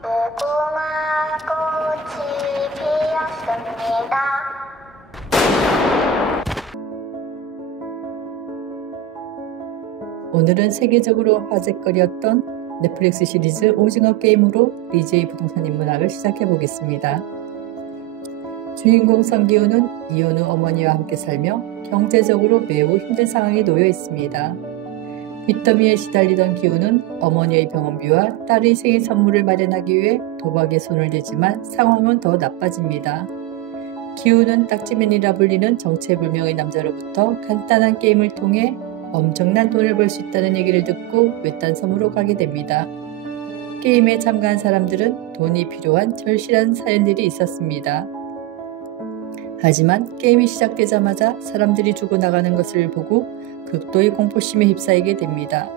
무궁화 꽃이 피었습니다. 오늘은 세계적으로 화제거리였던 넷플릭스 시리즈 오징어 게임으로 리제이 부동산 인문학을 시작해 보겠습니다. 주인공 성기훈은 이혼 후 어머니와 함께 살며 경제적으로 매우 힘든 상황에 놓여 있습니다. 빚더미에 시달리던 기훈은 어머니의 병원비와 딸의 생일 선물을 마련하기 위해 도박에 손을 대지만 상황은 더 나빠집니다. 기훈은 딱지맨이라 불리는 정체불명의 남자로부터 간단한 게임을 통해 엄청난 돈을 벌 수 있다는 얘기를 듣고 외딴 섬으로 가게 됩니다. 게임에 참가한 사람들은 돈이 필요한 절실한 사연들이 있었습니다. 하지만 게임이 시작되자마자 사람들이 죽어나가는 것을 보고 극도의 공포심에 휩싸이게 됩니다.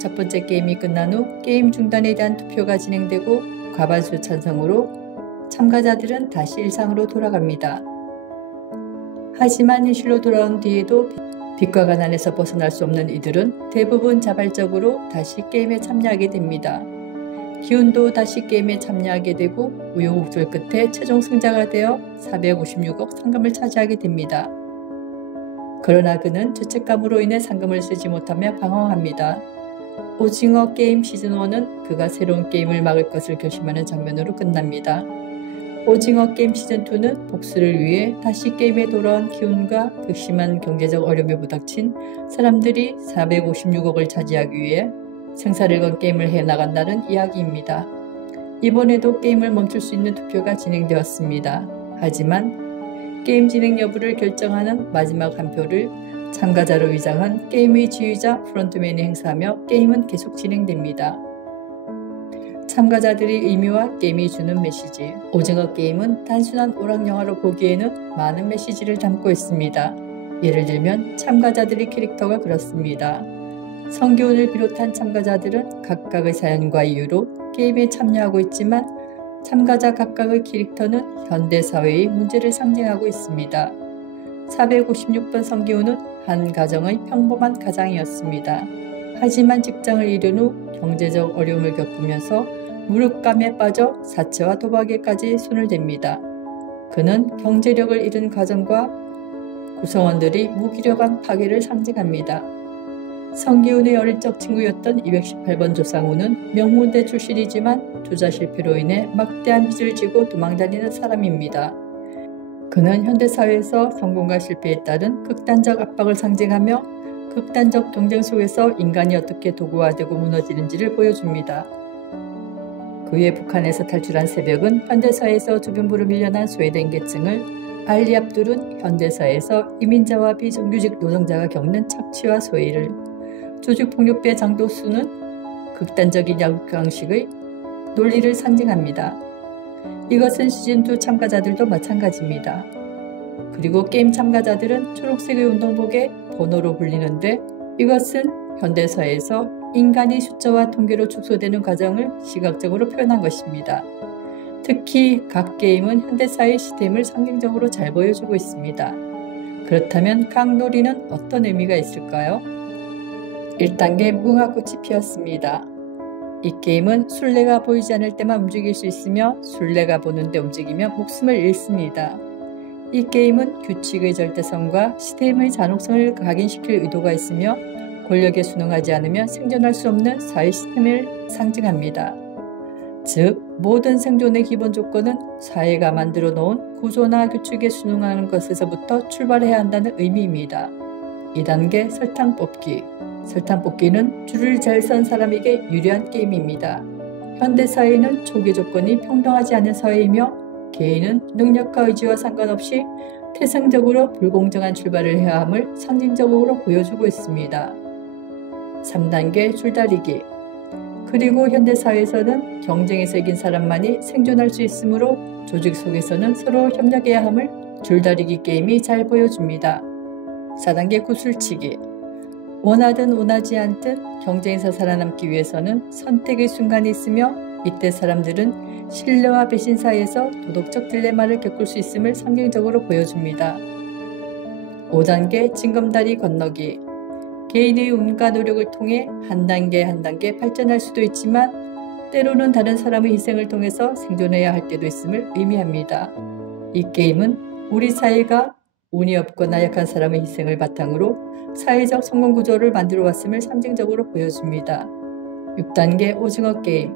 첫 번째 게임이 끝난 후 게임 중단에 대한 투표가 진행되고 과반수 찬성으로 참가자들은 다시 일상으로 돌아갑니다. 하지만 현실로 돌아온 뒤에도 빚과 가난에서 벗어날 수 없는 이들은 대부분 자발적으로 다시 게임에 참여하게 됩니다. 기훈도 다시 게임에 참여하게 되고 우여곡절 끝에 최종 승자가 되어 456억 상금을 차지하게 됩니다. 그러나 그는 죄책감으로 인해 상금을 쓰지 못하며 방황합니다. 오징어 게임 시즌1은 그가 새로운 게임을 막을 것을 결심하는 장면으로 끝납니다. 오징어 게임 시즌2는 복수를 위해 다시 게임에 돌아온 기훈과 극심한 경제적 어려움에 부닥친 사람들이 456억을 차지하기 위해 생사를 건 게임을 해나간다는 이야기입니다. 이번에도 게임을 멈출 수 있는 투표가 진행되었습니다. 하지만 게임 진행 여부를 결정하는 마지막 한 표를 참가자로 위장한 게임의 지휘자 프론트맨이 행사하며 게임은 계속 진행됩니다. 참가자들의 의미와 게임이 주는 메시지. 오징어 게임은 단순한 오락영화로 보기에는 많은 메시지를 담고 있습니다. 예를 들면 참가자들의 캐릭터가 그렇습니다. 성기훈을 비롯한 참가자들은 각각의 사연과 이유로 게임에 참여하고 있지만 참가자 각각의 캐릭터는 현대사회의 문제를 상징하고 있습니다. 456번 성기훈은 한 가정의 평범한 가장이었습니다. 하지만 직장을 잃은 후 경제적 어려움을 겪으면서 무력감에 빠져 사채와 도박에까지 손을 댑니다. 그는 경제력을 잃은 가정과 구성원들이 무기력한 파괴를 상징합니다. 성기훈의 어릴 적 친구였던 218번 조상우는 명문대 출신이지만 투자 실패로 인해 막대한 빚을 지고 도망다니는 사람입니다. 그는 현대사회에서 성공과 북실패에 따른 극단적 압박을 상징하며 극단적 경쟁 속에서 인간이 어떻게 도구화되고 무너지는지를 보여줍니다. 그의 북한에서 탈출한 새벽은 현대사회에서 주변부로 밀려난 소외된 계층을 알리 압둘은 현대사회에서 이민자와 비정규직 노동자가 겪는 착취와 소외를, 조직폭력배 장도수는 극단적인 약육강식의 논리를 상징합니다. 이것은 시즌2 참가자들도 마찬가지입니다. 그리고 게임 참가자들은 초록색의 운동복에 번호로 불리는데 이것은 현대사회에서 인간이 숫자와 통계로 축소되는 과정을 시각적으로 표현한 것입니다. 특히 각 게임은 현대사회의 시스템을 상징적으로 잘 보여주고 있습니다. 그렇다면 각 놀이는 어떤 의미가 있을까요? 1단계 무궁화꽃이 피었습니다. 이 게임은 술래가 보이지 않을 때만 움직일 수 있으며 술래가 보는데 움직이면 목숨을 잃습니다. 이 게임은 규칙의 절대성과 시스템의 잔혹성을 각인시킬 의도가 있으며 권력에 순응하지 않으면 생존할 수 없는 사회 시스템을 상징합니다. 즉, 모든 생존의 기본 조건은 사회가 만들어 놓은 구조나 규칙에 순응하는 것에서부터 출발해야 한다는 의미입니다. 2단계 설탕 뽑기. 설탕 뽑기는 줄을 잘 선 사람에게 유리한 게임입니다. 현대사회는 초기 조건이 평등하지 않은 사회이며 개인은 능력과 의지와 상관없이 태생적으로 불공정한 출발을 해야 함을 상징적으로 보여주고 있습니다. 3단계 줄다리기. 그리고 현대사회에서는 경쟁에서 이긴 사람만이 생존할 수 있으므로 조직 속에서는 서로 협력해야 함을 줄다리기 게임이 잘 보여줍니다. 4단계 구슬치기. 원하든 원하지 않든 경쟁에서 살아남기 위해서는 선택의 순간이 있으며 이때 사람들은 신뢰와 배신 사이에서 도덕적 딜레마를 겪을 수 있음을 상징적으로 보여줍니다. 5단계 징검다리 건너기. 개인의 운과 노력을 통해 한 단계 한 단계 발전할 수도 있지만 때로는 다른 사람의 희생을 통해서 생존해야 할 때도 있음을 의미합니다. 이 게임은 우리 사회가 운이 없거나 약한 사람의 희생을 바탕으로 사회적 성공 구조를 만들어 왔음을 상징적으로 보여줍니다. 6단계 오징어 게임.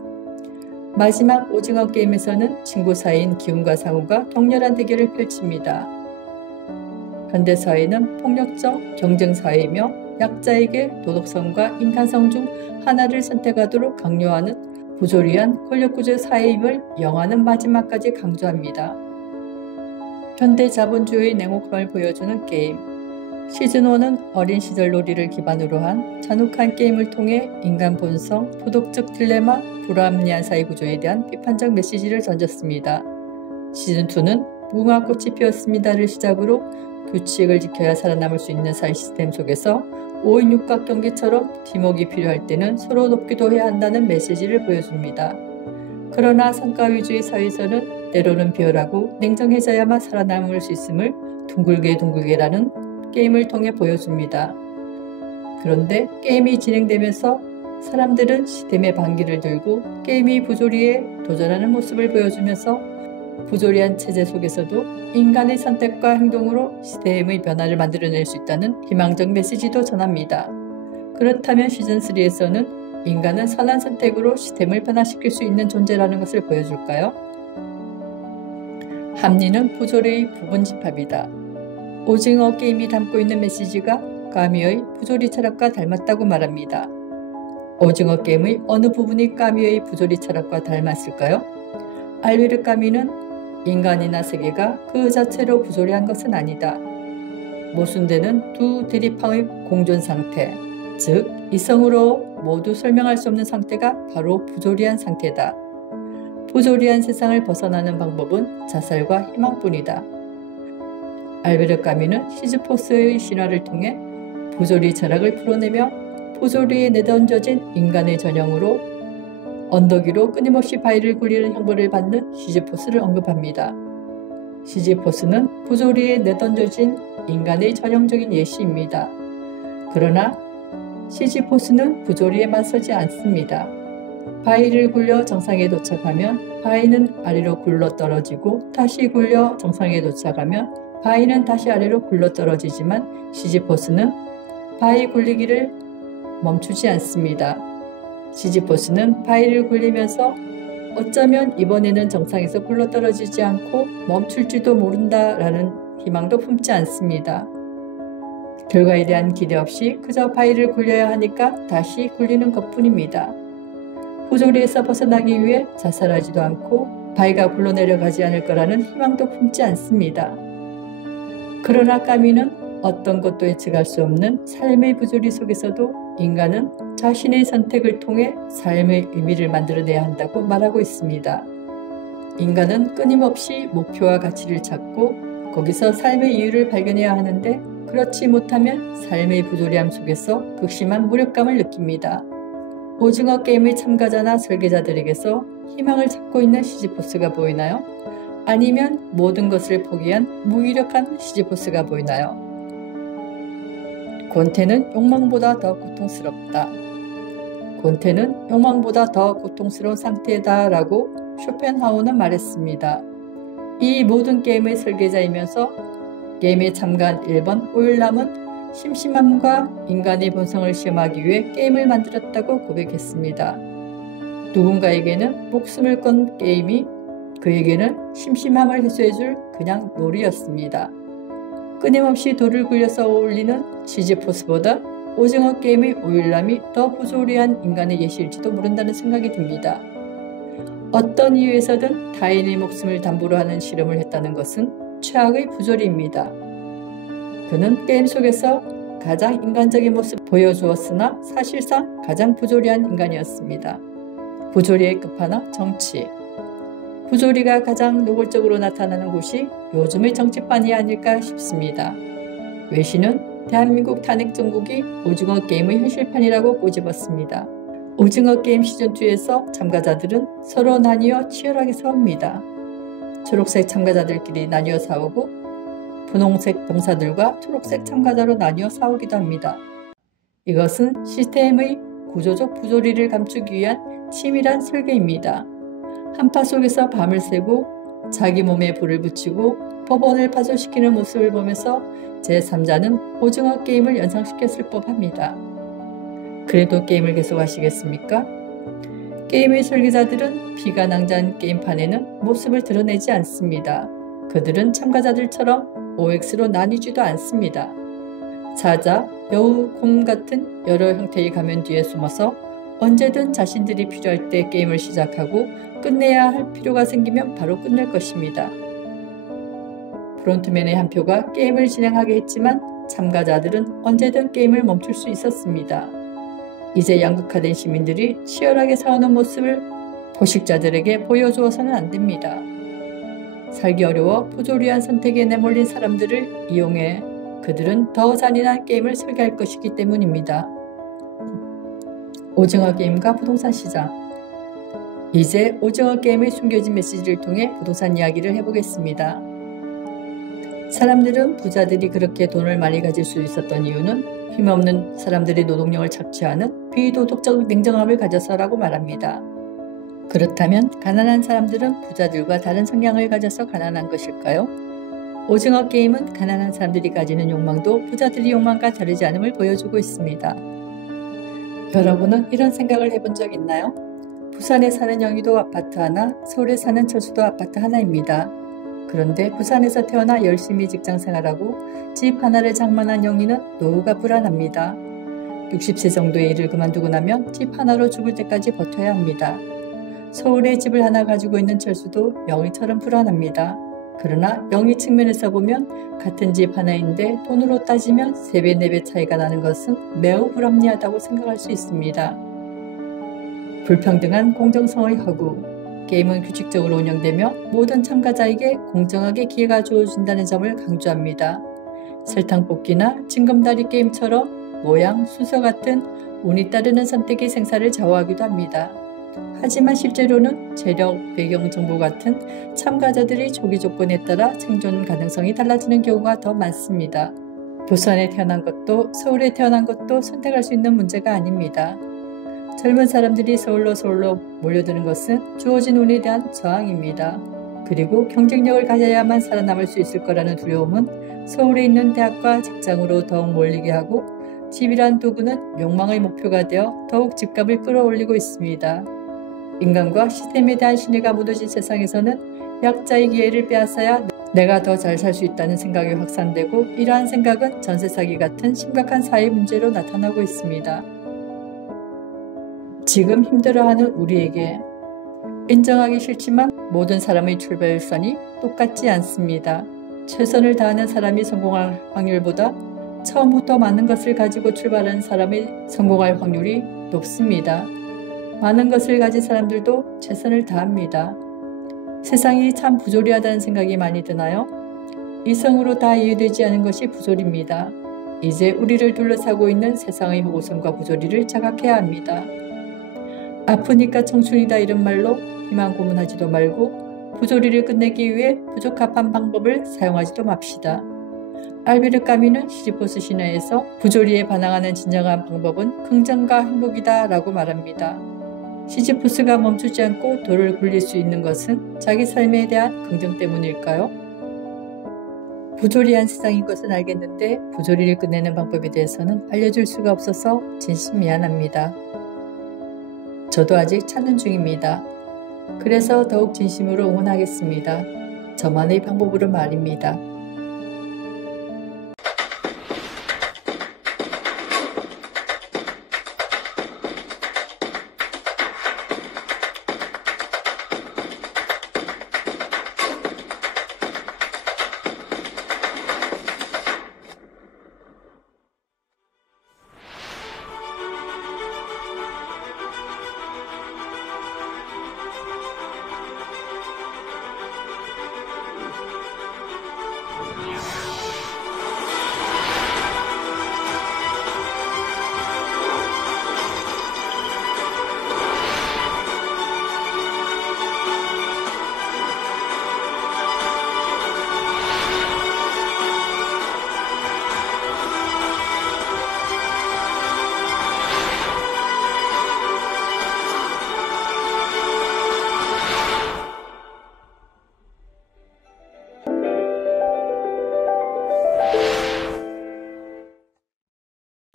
마지막 오징어 게임에서는 친구 사이인 기훈과 상우가 격렬한 대결을 펼칩니다. 현대사회는 폭력적 경쟁사회이며 약자에게 도덕성과 인간성 중 하나를 선택하도록 강요하는 부조리한 권력구조 사회임을 영화는 마지막까지 강조합니다. 현대 자본주의의 냉혹함을 보여주는 게임. 시즌1은 어린 시절 놀이를 기반으로 한 잔혹한 게임을 통해 인간 본성, 도덕적 딜레마, 불합리한 사회 구조에 대한 비판적 메시지를 던졌습니다. 시즌2는 무궁화 꽃이 피었습니다를 시작으로 규칙을 지켜야 살아남을 수 있는 사회 시스템 속에서 5인 육각 경기처럼 팀워크가 필요할 때는 서로 돕기도 해야 한다는 메시지를 보여줍니다. 그러나 성과 위주의 사회에서는 때로는 비열하고 냉정해져야만 살아남을 수 있음을 둥글게라는 게임을 통해 보여줍니다. 그런데 게임이 진행되면서 사람들은 시스템의 반기를 들고 게임의 부조리에 도전하는 모습을 보여주면서 부조리한 체제 속에서도 인간의 선택과 행동으로 시스템의 변화를 만들어낼 수 있다는 희망적 메시지도 전합니다. 그렇다면 시즌3에서는 인간은 선한 선택으로 시스템을 변화시킬 수 있는 존재라는 것을 보여줄까요? 합리는 부조리의 부분 집합이다. 오징어 게임이 담고 있는 메시지가 까미의 부조리 철학과 닮았다고 말합니다. 오징어 게임의 어느 부분이 까미의 부조리 철학과 닮았을까요? 알베르 까미는 인간이나 세계가 그 자체로 부조리한 것은 아니다. 모순되는 두 대립항의 공존 상태, 즉 이성으로 모두 설명할 수 없는 상태가 바로 부조리한 상태다. 부조리한 세상을 벗어나는 방법은 자살과 희망뿐이다. 알베르 까미는 시즈포스의 신화를 통해 부조리 철학을 풀어내며 부조리에 내던져진 인간의 전형으로 언덕 위로 끊임없이 바위를 굴리는 형벌을 받는 시지포스를 언급합니다. 시지포스는 부조리에 내던져진 인간의 전형적인 예시입니다. 그러나 시지포스는 부조리에 맞서지 않습니다. 바위를 굴려 정상에 도착하면 바위는 아래로 굴러떨어지고 다시 굴려 정상에 도착하면 바위는 다시 아래로 굴러떨어지지만 시지포스는 바위 굴리기를 멈추지 않습니다. 시지포스는 바위를 굴리면서 어쩌면 이번에는 정상에서 굴러떨어지지 않고 멈출지도 모른다라는 희망도 품지 않습니다. 결과에 대한 기대 없이 그저 바위를 굴려야 하니까 다시 굴리는 것뿐입니다. 부조리에서 벗어나기 위해 자살하지도 않고 바위가 굴러내려가지 않을 거라는 희망도 품지 않습니다. 그러나 까미는 어떤 것도 예측할 수 없는 삶의 부조리 속에서도 인간은 자신의 선택을 통해 삶의 의미를 만들어내야 한다고 말하고 있습니다. 인간은 끊임없이 목표와 가치를 찾고 거기서 삶의 이유를 발견해야 하는데 그렇지 못하면 삶의 부조리함 속에서 극심한 무력감을 느낍니다. 오징어 게임의 참가자나 설계자들에게서 희망을 찾고 있는 시지포스가 보이나요? 아니면 모든 것을 포기한 무기력한 시지포스가 보이나요? 권태는 욕망보다 더 고통스럽다. 권태는 욕망보다 더 고통스러운 상태다 라고 쇼펜하우는 말했습니다. 이 모든 게임의 설계자이면서 게임에 참가한 1번 오일남은 심심함과 인간의 본성을 시험하기 위해 게임을 만들었다고 고백했습니다. 누군가에게는 목숨을 건 게임이 그에게는 심심함을 해소해줄 그냥 놀이였습니다. 끊임없이 돌을 굴려서 올리는 시지포스보다 오징어 게임의 오일남이 더 부조리한 인간의 예시일지도 모른다는 생각이 듭니다. 어떤 이유에서든 타인의 목숨을 담보로 하는 실험을 했다는 것은 최악의 부조리입니다. 그는 게임 속에서 가장 인간적인 모습을 보여주었으나 사실상 가장 부조리한 인간이었습니다. 부조리의 끝판왕 정치. 부조리가 가장 노골적으로 나타나는 곳이 요즘의 정치판이 아닐까 싶습니다. 외신은 대한민국 탄핵 정국이 오징어 게임의 현실판이라고 꼬집었습니다. 오징어 게임 시즌2에서 참가자들은 서로 나뉘어 치열하게 싸웁니다. 초록색 참가자들끼리 나뉘어 싸우고 분홍색 병사들과 초록색 참가자로 나뉘어 싸우기도 합니다. 이것은 시스템의 구조적 부조리를 감추기 위한 치밀한 설계입니다. 한파 속에서 밤을 새고 자기 몸에 불을 붙이고 법원을 파손시키는 모습을 보면서 제3자는 오징어 게임을 연상시켰을 법합니다. 그래도 게임을 계속하시겠습니까? 게임의 설계자들은 피가 낭자한 게임판에는 모습을 드러내지 않습니다. 그들은 참가자들처럼 OX로 나뉘지도 않습니다. 사자, 여우, 곰 같은 여러 형태의 가면 뒤에 숨어서 언제든 자신들이 필요할 때 게임을 시작하고 끝내야 할 필요가 생기면 바로 끝낼 것입니다. 프론트맨의 한 표가 게임을 진행하게 했지만 참가자들은 언제든 게임을 멈출 수 있었습니다. 이제 양극화된 시민들이 치열하게 싸우는 모습을 포식자들에게 보여주어서는 안 됩니다. 살기 어려워 부조리한 선택에 내몰린 사람들을 이용해 그들은 더 잔인한 게임을 설계할 것이기 때문입니다. 오징어 게임과 부동산 시장. 이제 오징어 게임의 숨겨진 메시지를 통해 부동산 이야기를 해보겠습니다. 사람들은 부자들이 그렇게 돈을 많이 가질 수 있었던 이유는 힘없는 사람들의 노동력을 착취하는 비도덕적 냉정함을 가져서라고 말합니다. 그렇다면 가난한 사람들은 부자들과 다른 성향을 가져서 가난한 것일까요? 오징어 게임은 가난한 사람들이 가지는 욕망도 부자들의 욕망과 다르지 않음을 보여주고 있습니다. 여러분은 이런 생각을 해본 적 있나요? 부산에 사는 영희도 아파트 하나, 서울에 사는 철수도 아파트 하나입니다. 그런데 부산에서 태어나 열심히 직장 생활하고 집 하나를 장만한 영희는 노후가 불안합니다. 60세 정도의 일을 그만두고 나면 집 하나로 죽을 때까지 버텨야 합니다. 서울에 집을 하나 가지고 있는 철수도 영희처럼 불안합니다. 그러나 영희 측면에서 보면 같은 집 하나인데 돈으로 따지면 3배, 4배 차이가 나는 것은 매우 불합리하다고 생각할 수 있습니다. 불평등한 공정성의 허구. 게임은 규칙적으로 운영되며 모든 참가자에게 공정하게 기회가 주어진다는 점을 강조합니다. 설탕 뽑기나 징검다리 게임처럼 모양, 순서 같은 운이 따르는 선택이 생사를 좌우하기도 합니다. 하지만 실제로는 재력, 배경 정보 같은 참가자들의 조기 조건에 따라 생존 가능성이 달라지는 경우가 더 많습니다. 부산에 태어난 것도 서울에 태어난 것도 선택할 수 있는 문제가 아닙니다. 젊은 사람들이 서울로 몰려드는 것은 주어진 운에 대한 저항입니다. 그리고 경쟁력을 가져야만 살아남을 수 있을 거라는 두려움은 서울에 있는 대학과 직장으로 더욱 몰리게 하고 집이란 도구는 욕망의 목표가 되어 더욱 집값을 끌어올리고 있습니다. 인간과 시스템에 대한 신뢰가 무너진 세상에서는 약자의 기회를 빼앗아야 내가 더 잘 살 수 있다는 생각이 확산되고 이러한 생각은 전세 사기 같은 심각한 사회 문제로 나타나고 있습니다. 지금 힘들어하는 우리에게 인정하기 싫지만 모든 사람의 출발선이 똑같지 않습니다. 최선을 다하는 사람이 성공할 확률보다 처음부터 많은 것을 가지고 출발하는 사람이 성공할 확률이 높습니다. 많은 것을 가진 사람들도 최선을 다합니다. 세상이 참 부조리하다는 생각이 많이 드나요? 이성으로 다 이해되지 않은 것이 부조리입니다. 이제 우리를 둘러싸고 있는 세상의 모성과 부조리를 자각해야 합니다. 아프니까 청춘이다 이런 말로 희망 고문하지도 말고 부조리를 끝내기 위해 부적합한 방법을 사용하지도 맙시다. 알베르 까뮈는 시지포스 신화에서 부조리에 반항하는 진정한 방법은 긍정과 행복이다 라고 말합니다. 시지포스가 멈추지 않고 돌을 굴릴 수 있는 것은 자기 삶에 대한 긍정 때문일까요? 부조리한 세상인 것은 알겠는데 부조리를 끝내는 방법에 대해서는 알려줄 수가 없어서 진심 미안합니다. 저도 아직 찾는 중입니다. 그래서 더욱 진심으로 응원하겠습니다. 저만의 방법으로 말입니다.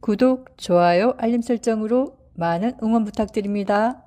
구독, 좋아요, 알림 설정으로 많은 응원 부탁드립니다.